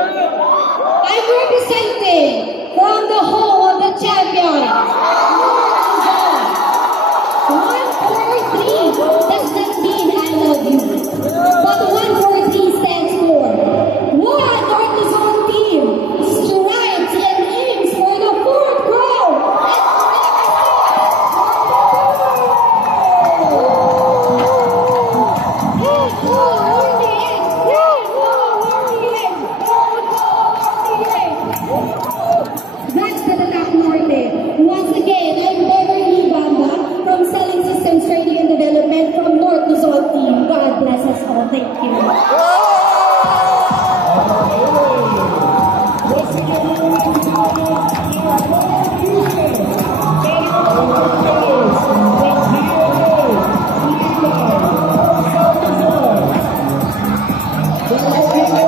I'm representing from the home of the champion. 143 does not mean I love you, but 143 stands for one North Luzon team strives and aims for the fourth crown. That's the Tatak Norte. Once again, I'm Beverly Bamba from Selling Systems Training and Development from North Luzon team. God bless us all. Thank you. Once again,